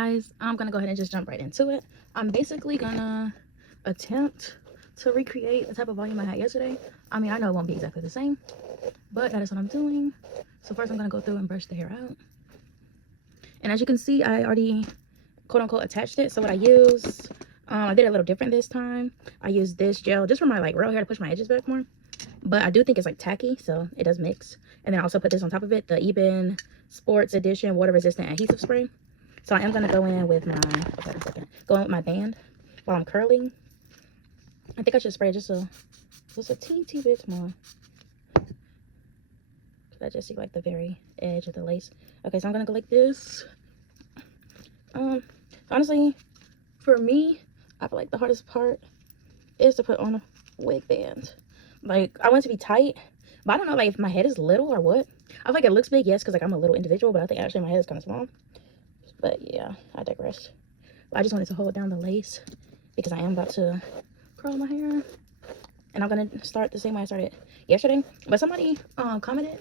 guys, I'm gonna go ahead and just jump right into it. I'm basically gonna attempt to recreate the type of volume I had yesterday. I mean, I know it won't be exactly the same, but that is what I'm doing. So first I'm gonna go through and brush the hair out. And as you can see, I already quote unquote attached it. So what I used, I did it a little different this time. I used this gel just for my like real hair to push my edges back more. But I do think it's like tacky, so it does mix. And then I also put this on top of it, the Eben Sports Edition Water Resistant Adhesive Spray. So I am gonna go in with my, okay, a second, go in with my band while I'm curling. I think I should spray just a teeny bit more. I just see like the very edge of the lace. Okay, so I'm gonna go like this. Honestly, for me, I feel like the hardest part is to put on a wig band. Like, I want it to be tight, but I don't know like if my head is little or what. I feel like it looks big, yes, because like I'm a little individual, but I think actually my head is kind of small. But yeah, I digress. But I just wanted to hold down the lace because I am about to curl my hair. And I'm gonna start the same way I started yesterday. But somebody commented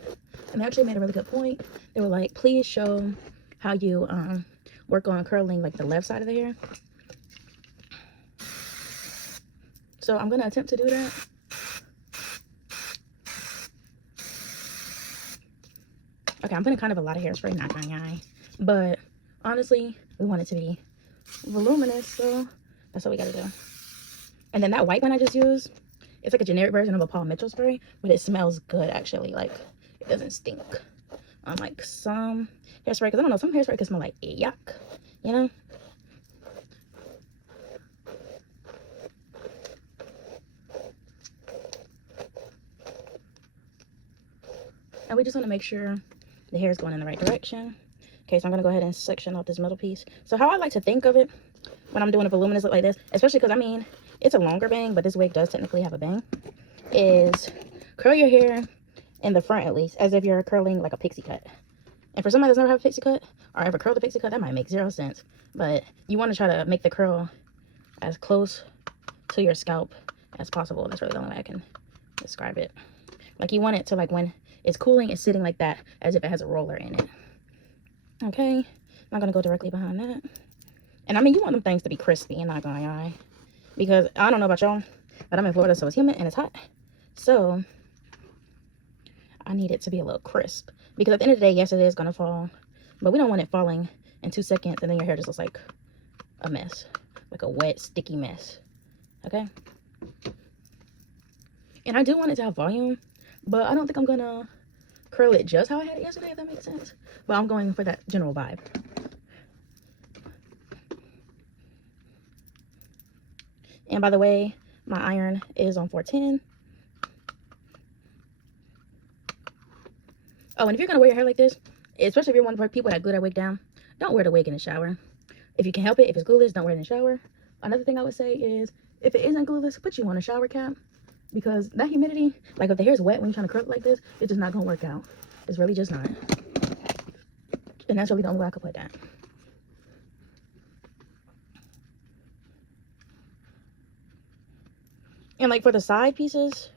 and they actually made a really good point. They were like, please show how you work on curling like the left side of the hair. So I'm gonna attempt to do that. Okay, I'm putting kind of a lot of hairspray, not gonna lie. But honestly, we want it to be voluminous, so that's what we gotta do. And then that white one I just used, it's like a generic version of a Paul Mitchell spray, but it smells good actually. Like, it doesn't stink. Like some hairspray, because I don't know, some hairspray can smell like yuck, you know? And we just want to make sure the hair is going in the right direction. Okay, so I'm going to go ahead and section off this middle piece. So how I like to think of it when I'm doing a voluminous look like this, especially because, I mean, it's a longer bang, but this wig does technically have a bang, is curl your hair in the front at least, as if you're curling like a pixie cut. And for somebody that's never had a pixie cut, or ever curled a pixie cut, that might make zero sense. But you want to try to make the curl as close to your scalp as possible. That's really the only way I can describe it. Like, you want it to, like, when it's cooling, it's sitting like that, as if it has a roller in it. Okay, I'm not gonna go directly behind that. And I mean, you want them things to be crispy, and not gonna lie, because I don't know about y'all, but I'm in Florida, so it's humid and it's hot, so I need it to be a little crisp. Because at the end of the day, yes, it is gonna fall, but we don't want it falling in 2 seconds and then your hair just looks like a mess, like a wet, sticky mess. Okay. And I do want it to have volume, but I don't think I'm gonna curl it just how I had it yesterday, if that makes sense. But I'm going for that general vibe. And by the way, my iron is on 410. Oh, and if you're gonna wear your hair like this, especially if you're one of the people that glue that wig down, don't wear the wig in the shower. If you can help it, if it's glueless, don't wear it in the shower. Another thing I would say is, if it isn't glueless, put you on a shower cap. Because that humidity, like if the hair's wet when you're trying to curl it like this, it's just not gonna work out. It's really just not. And that's really the only way I could put that. And like for the side pieces,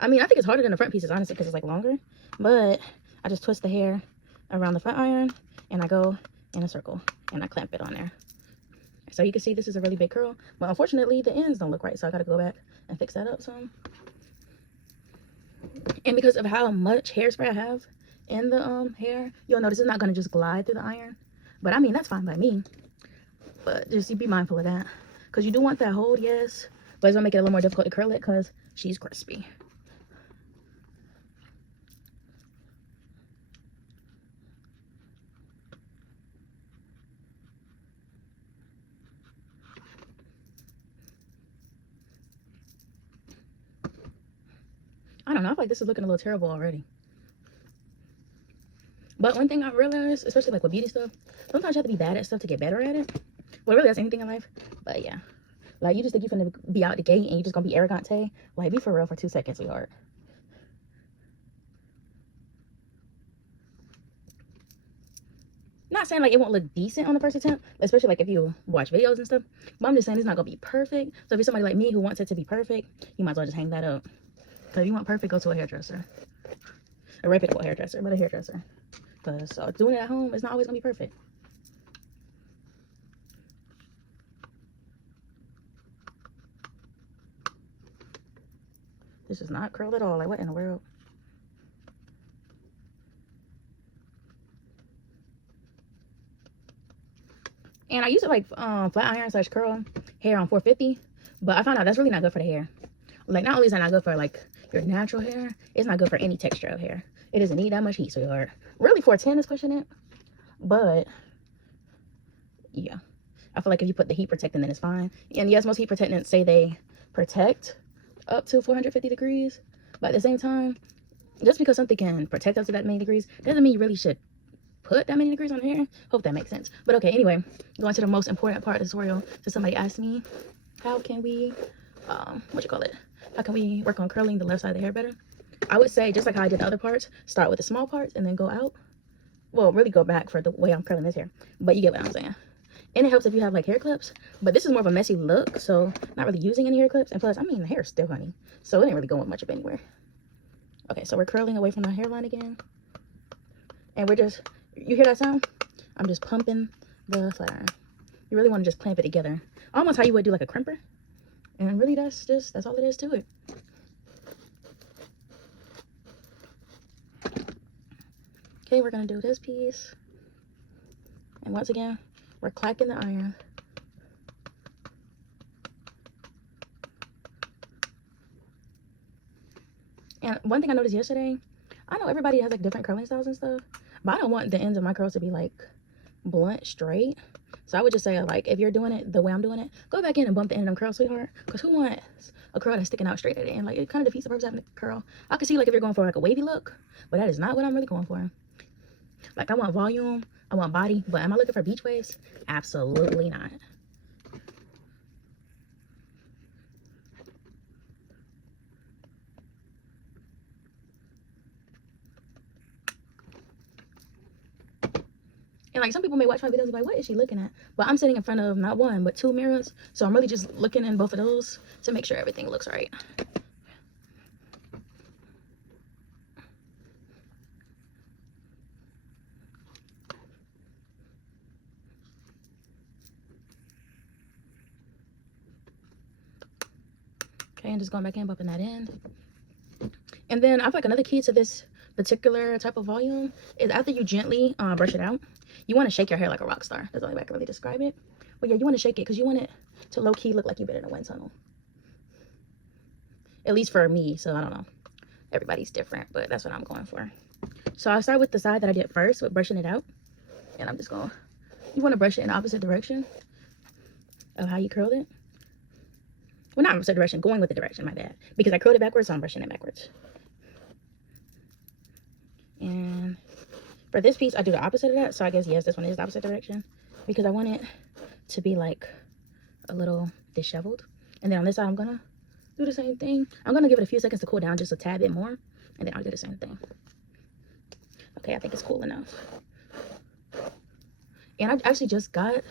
I mean, I think it's harder than the front pieces, honestly, because it's like longer. But I just twist the hair around the front iron and I go in a circle and I clamp it on there. So you can see this is a really big curl, but unfortunately the ends don't look right, so I gotta go back and fix that up some. And because of how much hairspray I have in the hair, you'll notice it's not gonna just glide through the iron. But I mean, that's fine by me, but just be mindful of that, because you do want that hold, yes, but it's gonna make it a little more difficult to curl it because she's crispy. I don't know, I feel like this is looking a little terrible already. But one thing I realized, especially like with beauty stuff, sometimes you have to be bad at stuff to get better at it. Well, really, that's anything in life. But yeah, like you just think you're gonna be out the gate and you're just gonna be arrogant. Like, be for real for 2 seconds, sweetheart. Not saying like it won't look decent on the first attempt, especially like if you watch videos and stuff. But I'm just saying it's not gonna be perfect. So if you're somebody like me who wants it to be perfect, you might as well just hang that up. So if you want perfect, go to a hairdresser. A reputable hairdresser, but a hairdresser. Because doing it at home is not always gonna be perfect. This is not curled at all. Like, what in the world? And I used to like flat iron / curl hair on 450, but I found out that's really not good for the hair. Like, not only is that not good for like your natural hair, it's not good for any texture of hair. It doesn't need that much heat, sweetheart. Really, 410 is pushing it, but yeah, I feel like if you put the heat protectant, then it's fine. And yes, most heat protectants say they protect up to 450 degrees, but at the same time, just because something can protect up to that many degrees doesn't mean you really should put that many degrees on hair. Hope that makes sense. But okay, anyway, going to the most important part of the tutorial. So somebody asked me, how can we how can we work on curling the left side of the hair better? I would say, just like how I did the other parts, start with the small parts and then go out. Well, really go back for the way I'm curling this hair, but you get what I'm saying. And it helps if you have like hair clips, but this is more of a messy look, so not really using any hair clips. And plus, I mean, the hair is still honey, so it ain't really going much of anywhere. Okay, so we're curling away from the hairline again, and we're just, you hear that sound? I'm just pumping the flat iron. You really want to just clamp it together, almost how you would do like a crimper. And really, that's all it is to it. Okay, we're gonna do this piece, and once again, we're clacking the iron. And one thing I noticed yesterday, I know everybody has like different curling styles and stuff, but I don't want the ends of my curls to be like blunt straight. So I would just say, like, if you're doing it the way I'm doing it, go back in and bump the end of them curls, sweetheart. Because who wants a curl that's sticking out straight at the end? Like, it kind of defeats the purpose of having a curl. I can see, like, if you're going for like a wavy look, but that is not what I'm really going for. Like, I want volume, I want body, but am I looking for beach waves? Absolutely not. And like, some people may watch my videos and be like, what is she looking at? But I'm sitting in front of not one, but 2 mirrors. So I'm really just looking in both of those to make sure everything looks right. Okay, and just going back in, bumping that in. And then I feel like another key to this particular type of volume is after you gently brush it out, you want to shake your hair like a rock star. That's the only way I can really describe it. But yeah, you want to shake it because you want it to low-key look like you've been in a wind tunnel. At least for me, so I don't know. Everybody's different, but that's what I'm going for. So I'll start with the side that I did first with brushing it out. And I'm just going, you want to brush it in the opposite direction of how you curled it. Well, not opposite direction, going with the direction, my bad. Because I curled it backwards, so I'm brushing it backwards. And for this piece, I do the opposite of that. So I guess, yes, this one is the opposite direction. Because I want it to be like a little disheveled. And then on this side, I'm going to do the same thing. I'm going to give it a few seconds to cool down just a tad bit more. And then I'll do the same thing. Okay, I think it's cool enough. And I actually just got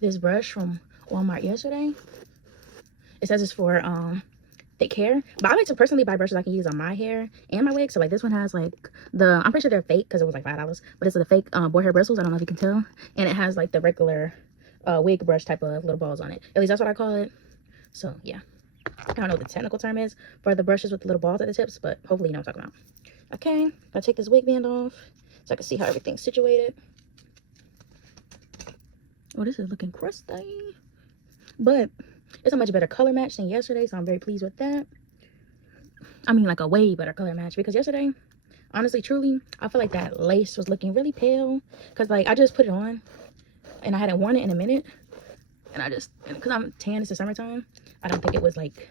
this brush from Walmart yesterday. It says it's for thick hair, but I like to personally buy brushes I can use on my hair and my wig. So like this one has like the, I'm pretty sure they're fake because it was like $5, but it's the fake boar hair bristles. I don't know if you can tell. And it has like the regular wig brush type of little balls on it. At least that's what I call it. So yeah, I don't know what the technical term is for the brushes with the little balls at the tips, but hopefully you know what I'm talking about. Okay, I'll take this wig band off so I can see how everything's situated. Oh, this is looking crusty, but it's a much better color match than yesterday, so I'm very pleased with that. I mean, like a way better color match, because yesterday, honestly, truly, I feel like that lace was looking really pale, because like I just put it on and I hadn't worn it in a minute, and I just, because I'm tan, it's the summertime, I don't think it was like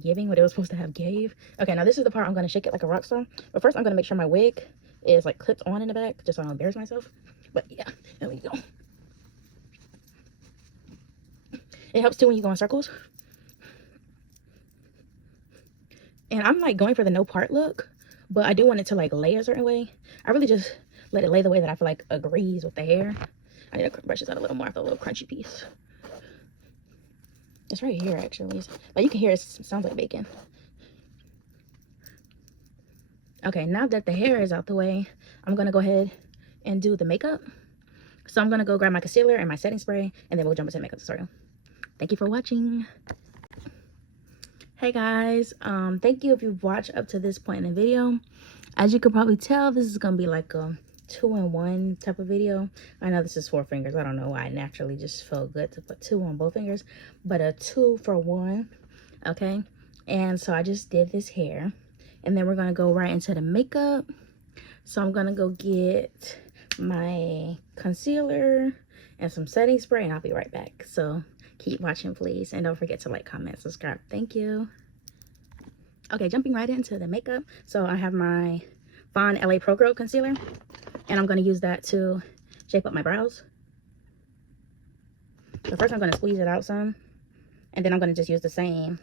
giving what it was supposed to have gave. Okay, now this is the part I'm going to shake it like a rock star, but first I'm going to make sure my wig is like clipped on in the back, just so I don't embarrass myself. But yeah, there we go. It helps too when you go in circles. And I'm like going for the no part look, but I do want it to like lay a certain way. I really just let it lay the way that I feel like agrees with the hair. I need to brush this out a little more for a little crunchy piece. It's right here actually. Like you can hear it sounds like bacon. Okay, now that the hair is out the way, I'm gonna go ahead and do the makeup. So I'm gonna go grab my concealer and my setting spray, and then we'll jump into the makeup tutorial. Thank you for watching. Hey guys, thank you if you've watched up to this point in the video. As you can probably tell, this is gonna be like a 2-in-1 type of video. I know this is 4 fingers. I don't know why. I naturally just felt good to put 2 on both fingers, but a 2 for 1. Okay, and so I just did this hair, and then we're gonna go right into the makeup. So I'm gonna go get my concealer and some setting spray, and I'll be right back. So keep watching, please, and don't forget to like, comment, subscribe. Thank you. Okay, jumping right into the makeup. So I have my Fawn LA Pro Grow concealer, and I'm going to use that to shape up my brows. So first I'm going to squeeze it out some, and then I'm going to just use the same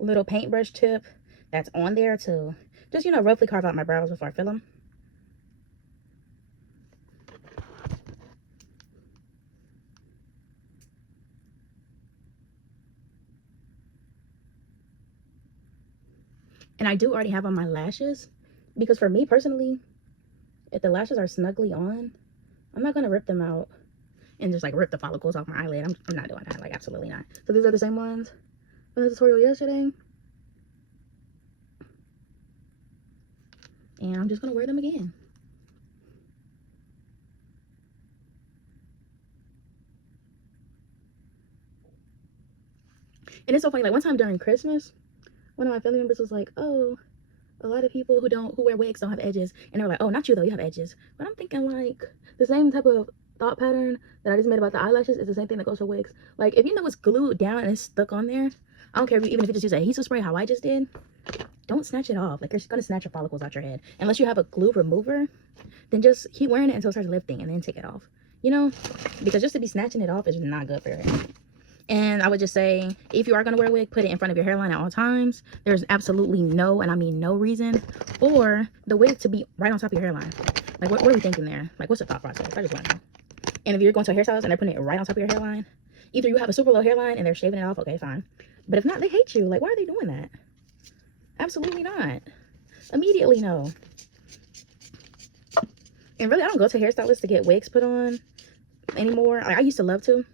little paintbrush tip that's on there to just, you know, roughly carve out my brows before I fill them. And I do already have on my lashes, because for me personally, if the lashes are snugly on, I'm not going to rip them out and just like rip the follicles off my eyelid. I'm not doing that, like absolutely not. So these are the same ones from the tutorial yesterday. And I'm just going to wear them again. And it's so funny, like one time during Christmas, one of my family members was like, oh, a lot of people who wear wigs don't have edges. And they were like, oh, not you though, you have edges. But I'm thinking like the same type of thought pattern that I just made about the eyelashes is the same thing that goes for wigs. Like if you know it's glued down and it's stuck on there, I don't care if even if you just use adhesive spray how I just did, don't snatch it off. Like you're gonna snatch your follicles out your head. Unless you have a glue remover, then just keep wearing it until it starts lifting and then take it off. You know? Because just to be snatching it off is not good for your hair. And I would just say, if you are going to wear a wig, put it in front of your hairline at all times. There's absolutely no, and I mean no reason for the wig to be right on top of your hairline. Like, what are we thinking there? Like, what's the thought process? I just want to know. And if you're going to a hairstylist and they're putting it right on top of your hairline, either you have a super low hairline and they're shaving it off, okay, fine. But if not, they hate you. Like, why are they doing that? Absolutely not. Immediately no. And really, I don't go to hairstylists to get wigs put on anymore. I used to love to.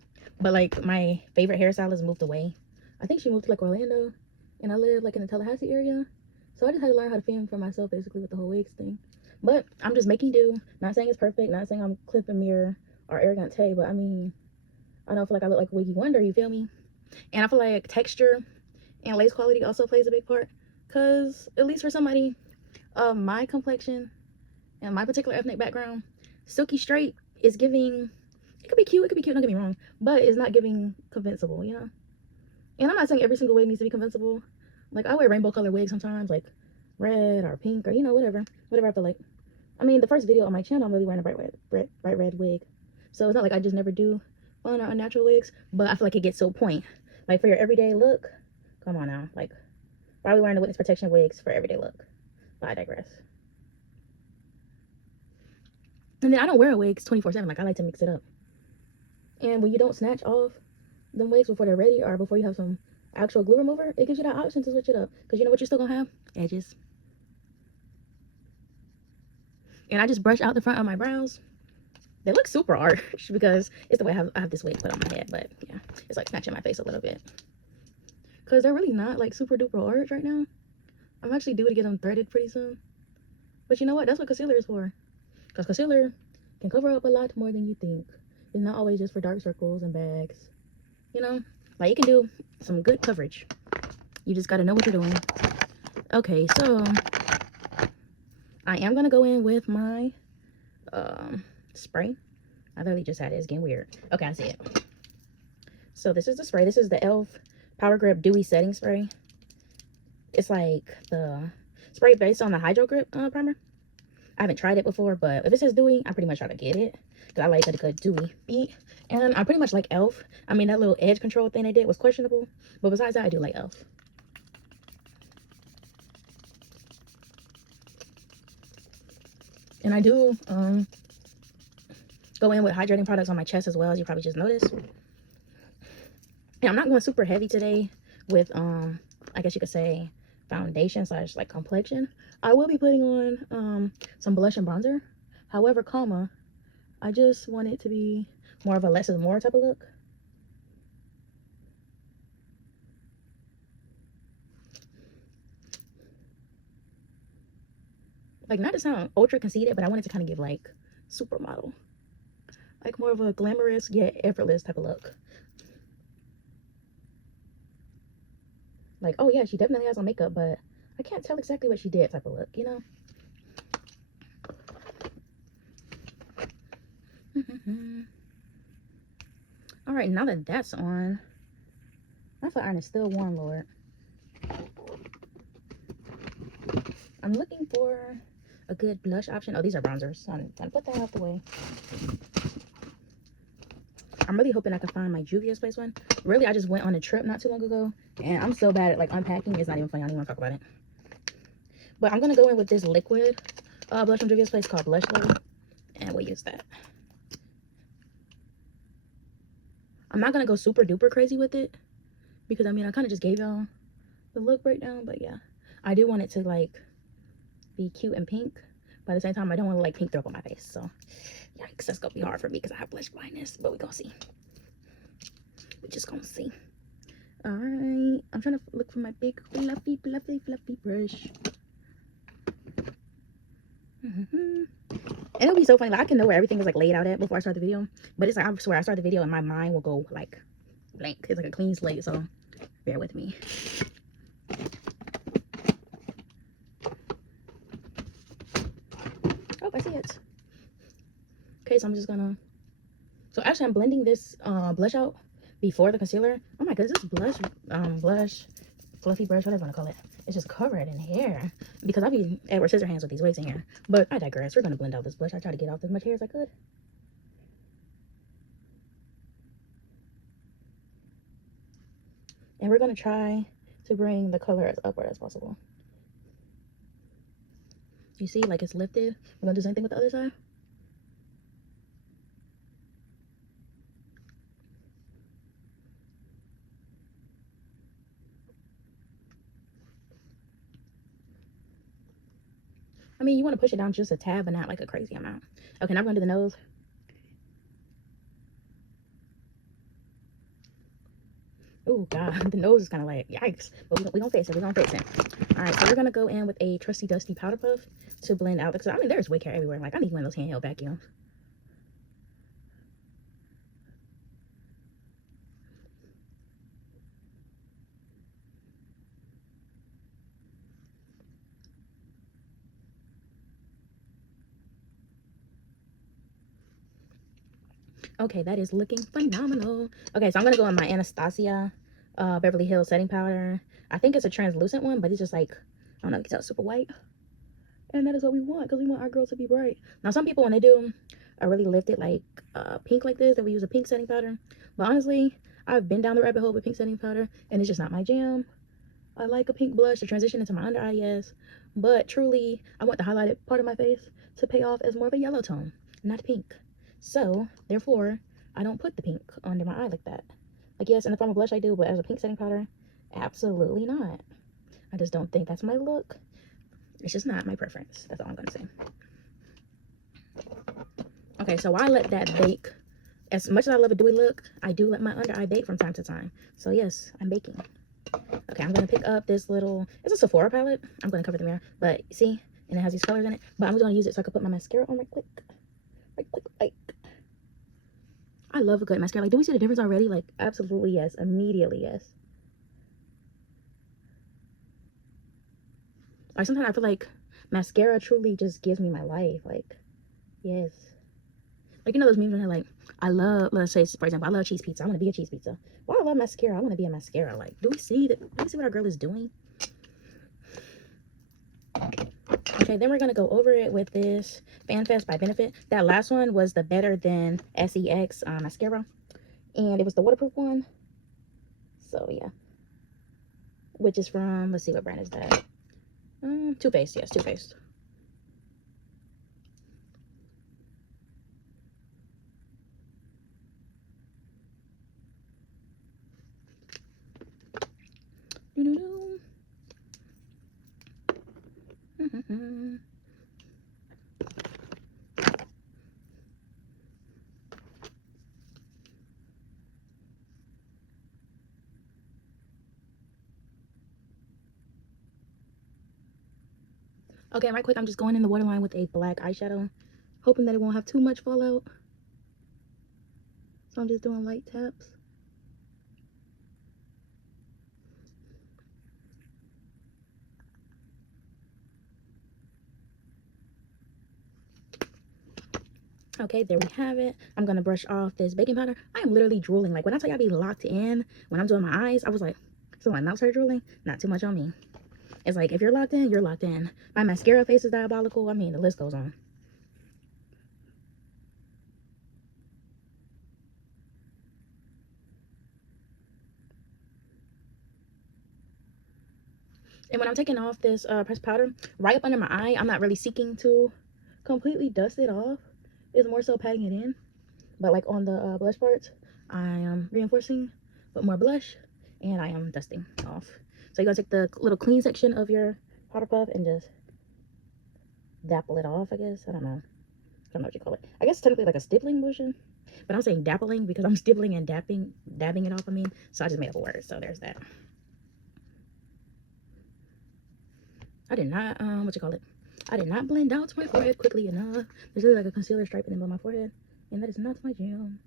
But like my favorite hairstylist moved away. I think she moved to like Orlando, and I live like in the Tallahassee area. So I just had to learn how to fend for myself basically with the whole wigs thing. But I'm just making do. Not saying it's perfect, not saying I'm Clipping Mirror or Arrogant Tay, but I mean, I don't feel like I look like a wiggy wonder, you feel me? And I feel like texture and lace quality also plays a big part. Cause at least for somebody of my complexion and my particular ethnic background, silky straight is giving. It could be cute, don't get me wrong, but it's not giving convincible, you know? And I'm not saying every single wig needs to be convincible. Like, I wear rainbow color wigs sometimes, like red or pink or, you know, whatever I feel like. I mean, the first video on my channel, I'm really wearing a bright red wig. So it's not like I just never do fun or unnatural wigs, but I feel like it gets to a point. Like, for your everyday look, come on now. Like, why are we wearing the witness protection wigs for everyday look? But I digress. And then I don't wear wigs 24/7. Like, I like to mix it up. And when you don't snatch off them wigs before they're ready or before you have some actual glue remover, it gives you that option to switch it up. Because you know what you're still going to have? Edges. And I just brush out the front of my brows. They look super arched because it's the way I have this wig put on my head. But yeah, it's like snatching my face a little bit. Because they're really not like super duper arched right now. I'm actually due to get them threaded pretty soon. But you know what? That's what concealer is for. Because concealer can cover up a lot more than you think. It's not always just for dark circles and bags. You know, like, you can do some good coverage. You just got to know what you're doing. Okay, so I am going to go in with my spray. I literally just had it. It's getting weird. Okay, I see it. So this is the spray. This is the e.l.f. Power Grip Dewy Setting Spray. It's like the spray based on the Hydro Grip primer. I haven't tried it before, but if it says dewy, I pretty much try to get it. Because I like a good dewy beat. And I pretty much like e.l.f. I mean, that little edge control thing they did was questionable. But besides that, I do like e.l.f. And I do go in with hydrating products on my chest as well, as you probably just noticed. And I'm not going super heavy today with, I guess you could say, foundation / like complexion. I will be putting on some blush and bronzer. However, I just want it to be more of a less is more type of look. Like, not to sound ultra conceited, but I wanted to kind of give like supermodel, like more of a glamorous yet effortless type of look. Like, oh yeah, she definitely has on makeup, but I can't tell exactly what she did type of look, you know? All right, now that that's on, my flat iron is still warm, Lord. I'm looking for a good blush option. Oh, these are bronzers, so I'm gonna put that out the way. I'm really hoping I can find my Juvia's Place one. Really, I just went on a trip not too long ago, and I'm so bad at like unpacking. It's not even funny. I don't even want to talk about it. But I'm gonna go in with this liquid blush from Juvia's Place called Blush Love, and we'll use that. I'm not gonna go super duper crazy with it because I mean I kind of just gave y'all the look breakdown, but yeah, I do want it to like be cute and pink, but at the same time I don't want to like pink throw up on my face. So yikes, that's gonna be hard for me because I have blush blindness, but we're gonna see. We're just gonna see. All right, I'm trying to look for my big fluffy brush. And it'll be so funny, like I can know where everything is like laid out at before I start the video, but it's like I swear I start the video and my mind will go like blank. It's like a clean slate, so bear with me. Oh, I see it. Okay, so I'm just gonna, so actually I'm blending this blush out before the concealer. Oh my goodness, this blush fluffy brush, whatever you want to call it, it's just covered in hair because I be Edward Scissorhands with these wigs in here. But I digress. We're gonna blend out this blush. I try to get off as much hair as I could. And we're gonna try to bring the color as upward as possible. You see, like it's lifted. We're gonna do the same thing with the other side. I mean, you want to push it down just a tad, but not like a crazy amount. Okay, now I'm gonna do the nose. Oh God, the nose is kind of like yikes. But we're gonna fix it. We're gonna fix it. All right, so we're gonna go in with a trusty dusty powder puff to blend out because I mean there's wig hair everywhere. Like I need one of those handheld vacuums. Okay, that is looking phenomenal. Okay, so I'm gonna go in my Anastasia Beverly Hills setting powder. I think it's a translucent one, but it's just like, I don't know, you can tell it's super white. And that is what we want because we want our girls to be bright. Now, some people, when they do a really lifted like pink like this, they will use a pink setting powder. But honestly, I've been down the rabbit hole with pink setting powder, and it's just not my jam. I like a pink blush to transition into my under eye, yes. But truly, I want the highlighted part of my face to pay off as more of a yellow tone, not pink. So, therefore, I don't put the pink under my eye like that. Like, yes, in the form of blush I do, but as a pink setting powder, absolutely not. I just don't think that's my look. It's just not my preference. That's all I'm gonna say. Okay, so I let that bake. As much as I love a dewy look, I do let my under eye bake from time to time. So yes, I'm baking. Okay, I'm gonna pick up this little, it's a Sephora palette. I'm gonna cover the mirror, but see, and it has these colors in it. But I'm gonna use it so I can put my mascara on right quick. Like. I love a good mascara. Like, do we see the difference already? Like, absolutely yes. Immediately yes. Like, sometimes I feel like mascara truly just gives me my life. Like, yes. Like, you know those memes when they're like, I love, let's say, for example, I love cheese pizza. I want to be a cheese pizza. Well, I love mascara. I want to be a mascara. Like, do we see that? Do we see what our girl is doing? Okay, then we're going to go over it with this FanFest by Benefit. That last one was the Better Than SEX mascara. And it was the waterproof one. So, yeah. Which is from, let's see, what brand is that? Too Faced. Yes, Too Faced. Okay, right quick, I'm just going in the waterline with a black eyeshadow, hoping that it won't have too much fallout. So I'm just doing light taps. Okay, there we have it. I'm gonna brush off this baking powder. I am literally drooling. Like when I tell you I be locked in when I'm doing my eyes, I was like, so my mouth started drooling. Not too much on me. It's like if you're locked in, you're locked in. My mascara face is diabolical. I mean, the list goes on. And when I'm taking off this pressed powder, right up under my eye, I'm not really seeking to completely dust it off. It's more so patting it in. But like on the blush parts, I am reinforcing with more blush, and I am dusting off. So you're gonna take the little clean section of your powder puff and just dapple it off, I guess. I don't know what you call it. I guess technically like a stippling motion, but I'm saying dappling because I'm stippling and dabbing it off, I mean. So I just made up a word, so there's that. I did not, I did not blend out my forehead quickly enough. There's really like a concealer stripe in the middle of my forehead, and that is not my jam.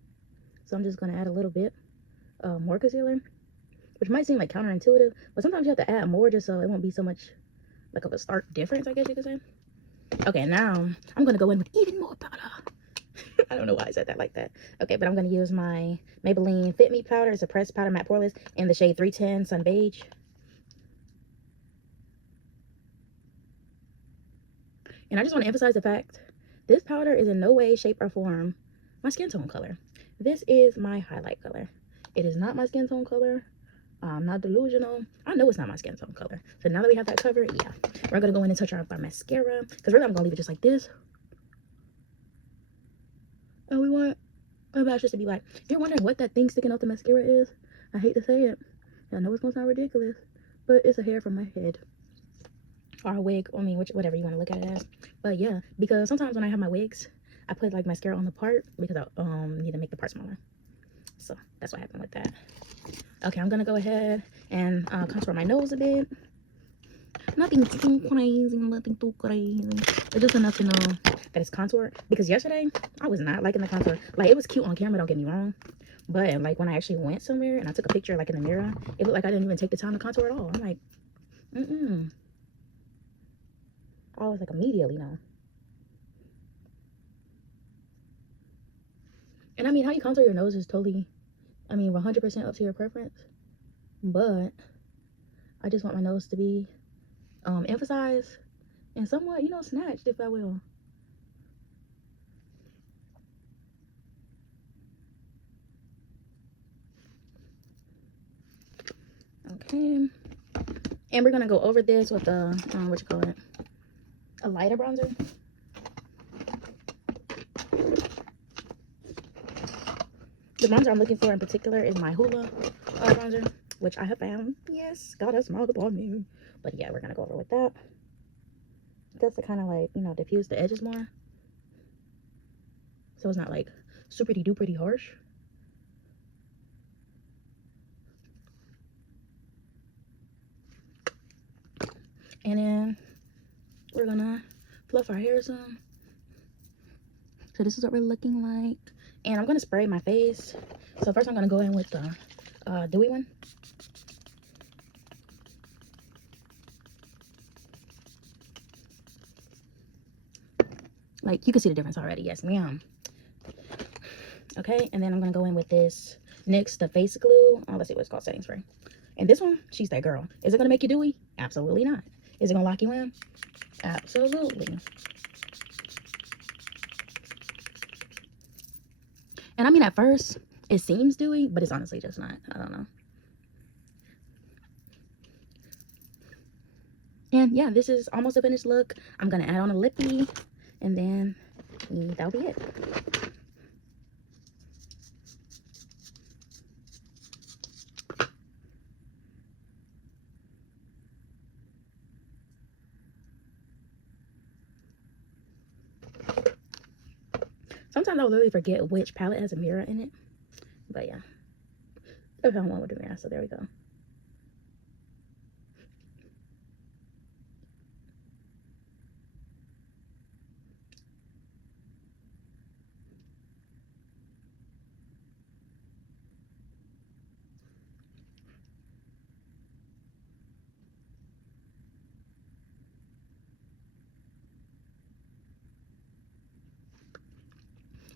So I'm just gonna add a little bit more concealer, which might seem like counterintuitive, but sometimes you have to add more just so it won't be so much like of a stark difference, I guess you could say. Okay, now I'm gonna go in with even more powder. I don't know why I said that like that. Okay, but I'm gonna use my Maybelline Fit Me powder. It's a pressed powder matte poreless in the shade 310 Sun Beige. And I just want to emphasize the fact this powder is in no way, shape, or form my skin tone color. This is my highlight color. It is not my skin tone color. I'm not delusional. I know it's not my skin tone color. So now that we have that covered, yeah, we're gonna go in and touch our mascara, because really I'm gonna leave it just like this. And we want our lashes to be black. If you're wondering what that thing sticking out the mascara is, I hate to say it. I know it's gonna sound ridiculous, but it's a hair from my head. Or a wig, I mean, whatever you want to look at it as. But yeah, because sometimes when I have my wigs, I put like mascara on the part because I need to make the part smaller. So that's what happened with that. Okay, I'm gonna go ahead and contour my nose a bit. Nothing too crazy, nothing too crazy. It's just enough to know that it's contoured. Because yesterday, I was not liking the contour. Like, it was cute on camera, don't get me wrong. But like when I actually went somewhere and I took a picture like in the mirror, it looked like I didn't even take the time to contour at all. I'm like, I was like immediately now. And I mean, how you contour your nose is totally, I mean, 100% up to your preference. But I just want my nose to be emphasized and somewhat, you know, snatched, if I will. Okay. And we're gonna go over this with a, a lighter bronzer. The bronzer I'm looking for in particular is my Hoola bronzer, which I have found. Yes, God has smiled upon me. But yeah, we're gonna go over with that. Just to kind of like, you know, diffuse the edges more. So it's not like super duper harsh. And then we're gonna fluff our hair some. So this is what we're looking like. And I'm gonna spray my face. So first I'm gonna go in with the dewy one. Like, you can see the difference already. Yes, ma'am. Okay, and then I'm gonna go in with this NYX the face glue. Let's see what it's called, setting spray. And this one, she's that girl. Is it gonna make you dewy? Absolutely not. Is it gonna lock you in? Absolutely. And I mean, at first it seems dewy, but it's honestly just not. I don't know. And yeah, this is almost a finished look. I'm gonna add on a lippy, and then that'll be it. Sometimes I'll literally forget which palette has a mirror in it. But yeah, I found one with a mirror, so there we go.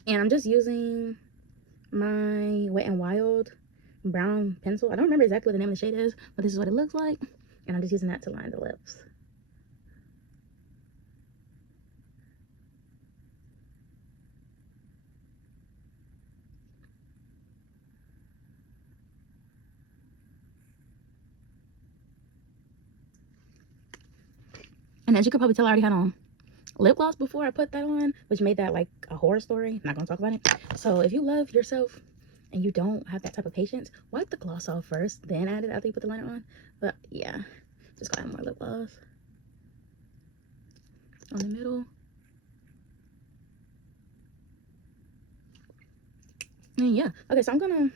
And I'm just using my Wet n Wild brown pencil. I don't remember exactly what the name of the shade is, but this is what it looks like. And I'm just using that to line the lips. And as you could probably tell, I already had on lip gloss before I put that on, which made that like a horror story. Not gonna talk about it. So if you love yourself and you don't have that type of patience, wipe the gloss off first, then add it after you put the liner on. But yeah, just go add more lip gloss on the middle. And yeah, okay, so I'm gonna